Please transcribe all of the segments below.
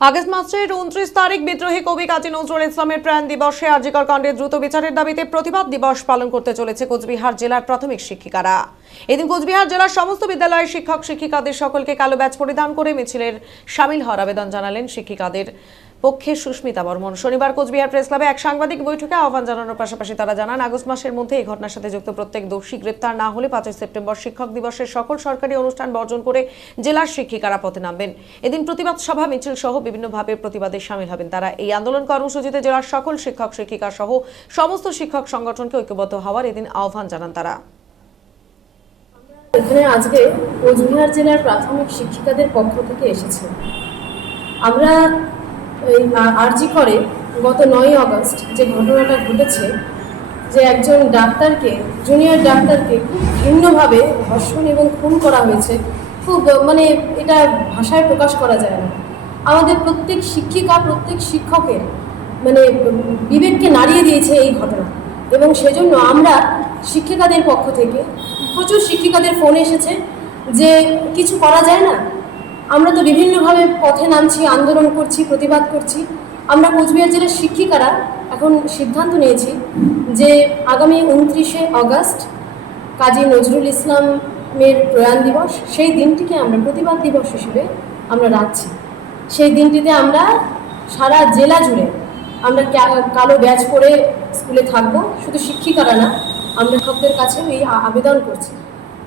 August মাসের 29 তারিখ বিদ্রোহী কবি কাজী নজরুল ইসলামের প্রাণ দিবসে আরজিকর কাণ্ডের দ্রুত বিচারের দাবিতে প্রতিবাদ দিবস পালন করতে চলেছে কোচবিহার জেলার প্রাথমিক শিক্ষিকারা। এদিন কোচবিহার জেলার সমস্ত বিদ্যালয়ের শিক্ষক শিক্ষিকাদের সকলকে কালো ব্যাজ পরিধান করে মিছিলের সামিল হওয়ার আবেদন জানালেন শিক্ষিকাদের পক্ষে সুস্মিতা বর্মন। শনিবার কোচবিহার প্রেস ক্লাবে এক সাংবাদিক বৈঠকে আহ্বান জানানোর পাশাপাশি তারা জানান, আগস্ট মাসের মধ্যে এই ঘটনার সাথে যুক্ত প্রত্যেক দোষী গ্রেপ্তার না হলে 5 সেপ্টেম্বর শিক্ষক দিবসের সকল সরকারি অনুষ্ঠান বর্জন করে জেলার শিক্ষিকারা পথে নামবেন। এদিন প্রতিবাদ সভা মিছিল সহ বিভিন্নভাবে প্রতিবাদে সামিল হবেন তারা। এই আন্দোলন কর্মসূচিতে জেলার সকল শিক্ষক শিক্ষিকা সহ সমস্ত শিক্ষক সংগঠনকে ঐক্যবদ্ধ হওয়ার এদিন আহ্বান জানান তারা। এখানে আজকে কোচবিহার জেলার প্রাথমিক শিক্ষিকাদের পক্ষ থেকে এসেছে। আমরা আরজিকরে গত 9 আগস্ট যে ঘটনাটা ঘটেছে, যে একজন ডাক্তারকে, জুনিয়র ডাক্তারকে খুব ভিন্নভাবে ধর্ষণ এবং খুন করা হয়েছে, খুব এটা ভাষায় প্রকাশ করা যায় না। আমাদের প্রত্যেক শিক্ষিকা, প্রত্যেক শিক্ষকের বিবেককে নাড়িয়ে দিয়েছে এই ঘটনা, এবং সেজন্য আমরা শিক্ষিকাদের পক্ষ থেকে প্রচুর শিক্ষিকাদের ফোন এসেছে যে কিছু করা যায় না। আমরা তো বিভিন্নভাবে পথে নামছি, আন্দোলন করছি, প্রতিবাদ করছি। আমরা কোচবিহার জেলার শিক্ষিকারা এখন সিদ্ধান্ত নিয়েছি যে আগামী 29শে আগস্ট কাজী নজরুল ইসলামের প্রয়াণ দিবস, সেই দিনটিকে আমরা প্রতিবাদ দিবস হিসেবে আমরা রাখছি। সেই দিনটিতে আমরা সারা জেলা জুড়ে আমরা কালো ব্যাজ পরে স্কুলে থাকবো। শুধু শিক্ষিকারা না, আমরা শিক্ষকদের কাছেও এই আবেদন করছি,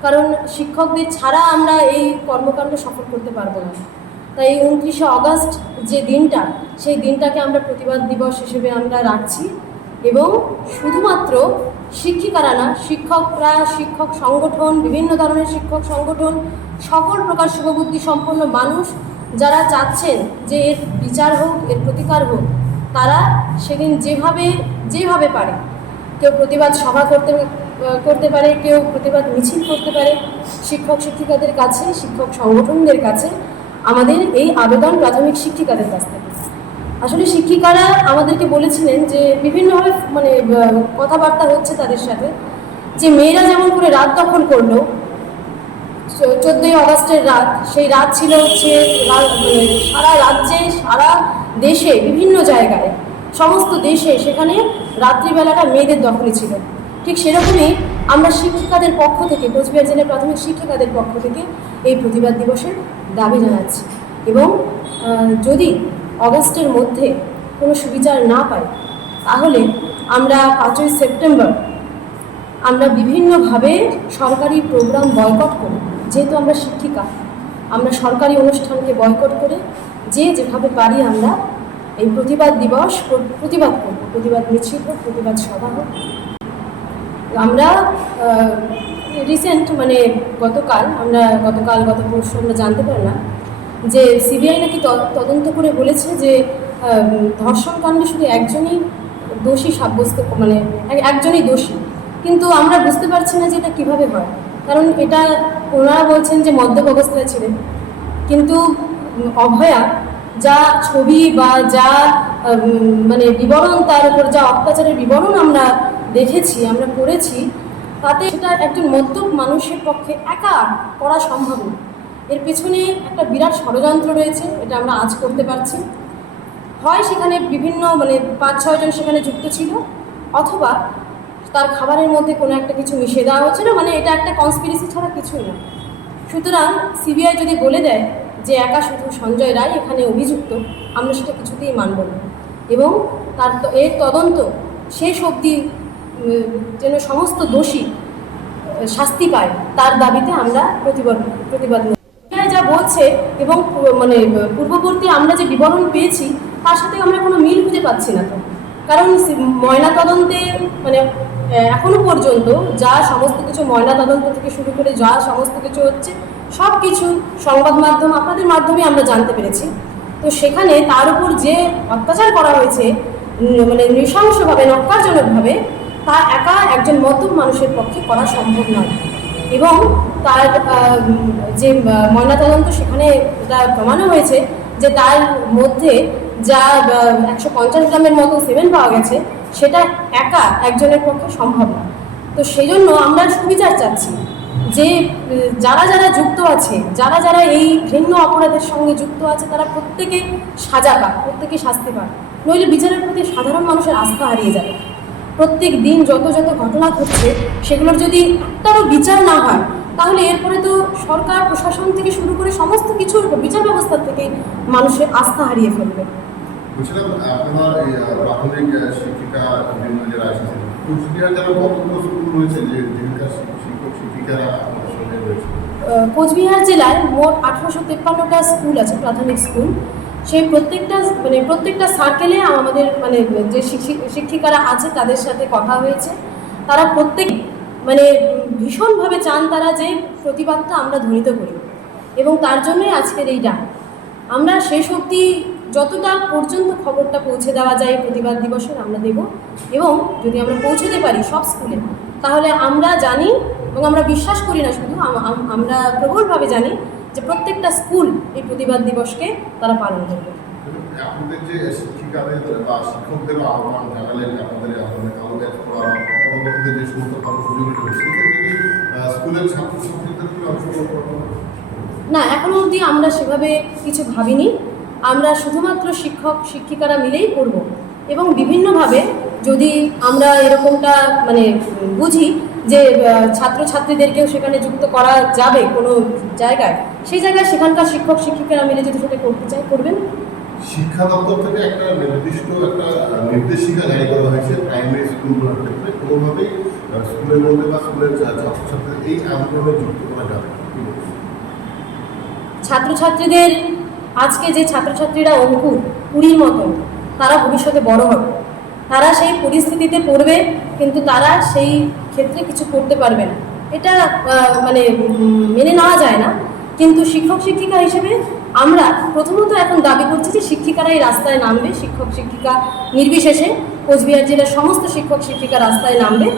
কারণ শিক্ষকদের ছাড়া আমরা এই কর্মকাণ্ড সফল করতে পারবো না। তাই 29শে আগস্ট যে দিনটা, সেই দিনটাকে আমরা প্রতিবাদ দিবস হিসেবে আমরা রাখছি। এবং শুধুমাত্র শিক্ষিকারা না, শিক্ষকরা, শিক্ষক সংগঠন, বিভিন্ন ধরনের শিক্ষক সংগঠন, সকল প্রকার শুভবুদ্ধি সম্পন্ন মানুষ যারা চাচ্ছেন যে এর বিচার হোক, এর প্রতিকার হোক, তারা সেদিন যেভাবে পারে, কেউ প্রতিবাদ সভা করতে পারে, কেউ প্রতিবাদ মিছিল করতে পারে। শিক্ষক শিক্ষিকাদের কাছে, শিক্ষক সংগঠনদের কাছে আমাদের এই আবেদন প্রাথমিক শিক্ষিকাদের কাছ থেকে। আসলে শিক্ষিকারা আমাদেরকে বলেছিলেন যে বিভিন্নভাবে কথাবার্তা হচ্ছে তাদের সাথে, যে মেয়েরা যেমন করে রাত দখল করলো 14ই আগস্টের রাত, সেই রাত ছিল হচ্ছে সারা রাজ্যে, সারা দেশে, বিভিন্ন জায়গায়, সমস্ত দেশে সেখানে রাত্রিবেলাটা মেয়েদের দখলে ছিল। ঠিক সেরকমই আমরা শিক্ষিকাদের পক্ষ থেকে, কোচবিহার জেলার প্রাথমিক শিক্ষিকাদের পক্ষ থেকে এই প্রতিবাদ দিবসের দাবি জানাচ্ছি। এবং যদি আগস্টের মধ্যে কোনো সুবিচার না পাই, তাহলে আমরা 5 সেপ্টেম্বর আমরা বিভিন্নভাবে সরকারি প্রোগ্রাম বয়কট করি। যেহেতু আমরা শিক্ষিকা, আমরা সরকারি অনুষ্ঠানকে বয়কট করে যেভাবে পারি আমরা এই প্রতিবাদ দিবস প্রতিবাদ করব। প্রতিবাদ মিছিল হোক, প্রতিবাদ সভা হোক। আমরা রিসেন্ট গত পরশু আমরা জানতে পারলাম যে সিবিআই নাকি তদন্ত করে বলেছে যে ধর্ষণ কাণ্ডে শুধু একজনই দোষী সাব্যস্ত, একজনই দোষী। কিন্তু আমরা বুঝতে পারছি না যে এটা কীভাবে হয়, কারণ এটা ওনারা বলছেন যে মদ্যপ অবস্থায় ছিলেন, কিন্তু অভয়া যা ছবি বা যা বিবরণ, তার উপর যা অত্যাচারের বিবরণ আমরা দেখেছি, আমরা পড়েছি, তাতে সেটা একজন মদ্যপ মানুষের পক্ষে একা করা সম্ভব না। এর পেছনে একটা বিরাট ষড়যন্ত্র রয়েছে, এটা আমরা আজ করতে পারছি। হয় সেখানে বিভিন্ন 5-6 জন সেখানে যুক্ত ছিল, অথবা তার খাবারের মধ্যে কোনো একটা কিছু মিশিয়ে দেওয়া হচ্ছে না, এটা একটা কনস্পিরেসি ছাড়া কিছুই না। সুতরাং সিবিআই যদি বলে দেয় যে একা শুধু সঞ্জয় রায় এখানে অভিযুক্ত, আমরা সেটা কিছুতেই মানব না। এবং এর তদন্ত শেষ অবধি যেন সমস্ত দোষী শাস্তি পায়, তার দাবিতে আমরা প্রতিবাদ যা বলছে, এবং পূর্ববর্তী আমরা যে বিবরণ পেয়েছি তার সাথে আমরা কোনো মিল খুঁজে পাচ্ছি না। তো কারণ ময়নাতদন্তে এখনো পর্যন্ত যা সমস্ত কিছু, ময়নাতদন্ত থেকে শুরু করে যা সমস্ত কিছু হচ্ছে, সব কিছু সংবাদ মাধ্যম, আপনাদের মাধ্যমে আমরা জানতে পেরেছি। তো সেখানে তার উপর যে অত্যাচার করা হয়েছে নৃশংসভাবে, নক্কারজনকভাবে, তা একা একজন মদ্যপ মানুষের পক্ষে করা সম্ভব নয়। এবং তার যে ময়নাতদন্ত, সেখানে এটা প্রমাণও হয়েছে যে তার মধ্যে যা 150 গ্রামের মতো সেভেন পাওয়া গেছে, সেটা একা একজনের পক্ষে সম্ভব না। তো সেই জন্য আমরা সুবিচার চাচ্ছি যে যারা যারা যুক্ত আছে, যারা যারা এই ঘৃণ্য অপরাধের সঙ্গে যুক্ত আছে, তারা প্রত্যেকে সাজা পায়, প্রত্যেকে শাস্তি পায়, নইলে বিচারের প্রতি সাধারণ মানুষের আস্থা হারিয়ে যাবে। প্রত্যেক দিন যত যত ঘটনা ঘটছে সেগুলোর যদি একটারও বিচার না হয়, তাহলে এরপরে তো সরকার প্রশাসন থেকে শুরু করে সমস্ত কিছুর বিচার ব্যবস্থা থেকে মানুষের আস্থা হারিয়ে ফেলবে। বলছিলাম আপনার এই প্রাথমিক শিক্ষিকা বিভিন্ন যারা এসেছেন, কুচবিহার জেলার কতগুলো স্কুল রয়েছে যে জীবিকা শিক্ষক শিক্ষিকারা আপনাদের সঙ্গে রয়েছে? কোচবিহার জেলায় মোট 1853টা স্কুল আছে, প্রাথমিক স্কুল। সেই প্রত্যেকটা সার্কেলে আমাদের যে শিক্ষিকারা আছে তাদের সাথে কথা হয়েছে। তারা প্রত্যেক ভীষণভাবে চান তারা যে প্রতিবাদটা আমরা ধ্বনিত করি, এবং তার জন্যই আজকের এই ডাক। আমরা শেষ অবধি যতটা পর্যন্ত খবরটা পৌঁছে দেওয়া যায় প্রতিবাদ দিবসের আমরা দেব, এবং যদি আমরা পৌঁছতে পারি সব স্কুলে, তাহলে আমরা জানি এবং আমরা বিশ্বাস করি না শুধু, আমরা প্রবলভাবে জানি যে প্রত্যেকটা স্কুল এই প্রতিবাদ দিবসকে তারা পালন করবে। আপনাদের যে শিক্ষিকাদের বা শিক্ষকদের আহ্বান জানালেন, আপনাদের কালো ব্যাচ পড়ানো পরবর্তীতে যে সমস্ত কর্মসূচিগুলো রয়েছে, স্কুলের ছাত্রছাত্রীদের কি অংশগ্রহণ করবেন? না, এখনো অবধি আমরা সেভাবে কিছু ভাবিনি। আমরা শুধুমাত্র শিক্ষক শিক্ষিকারা মিলেই করব, এবং বিভিন্নভাবে যদি আমরা এরকমটা বুঝি যে ছাত্রছাত্রীদেরকেও সেখানে যুক্ত করা যাবে কোনো জায়গায়, সেই জায়গায় সেখানকার শিক্ষক শিক্ষিকারা মিলে যদি সেটা করতে চায় করবেন। শিক্ষা দপ্তর থেকে একটা নির্দিষ্ট নির্দেশিকা জারি করা হয়েছে প্রাইমারি স্কুলগুলোর ক্ষেত্রে, কোনোভাবেই স্কুলের মধ্যে বা স্কুলের ছাত্রছাত্রীদের এই আন্দোলনে যুক্ত করা যাবে। ছাত্রছাত্রীদের আজকে যে ছাত্রছাত্রীরা অঙ্কুর কুড়ির মতন, তারা ভবিষ্যতে বড় হবে, তারা সেই পরিস্থিতিতে পড়বে, কিন্তু তারা সেই ক্ষেত্রে কিছু করতে পারবে না। এটা মেনে নেওয়া যায় না। কিন্তু শিক্ষক শিক্ষিকা হিসেবে আমরা প্রথমত এখন দাবি করছি যে শিক্ষিকারাই রাস্তায় নামবে, শিক্ষক শিক্ষিকা নির্বিশেষে কোচবিহার জেলার সমস্ত শিক্ষক শিক্ষিকা রাস্তায় নামবে।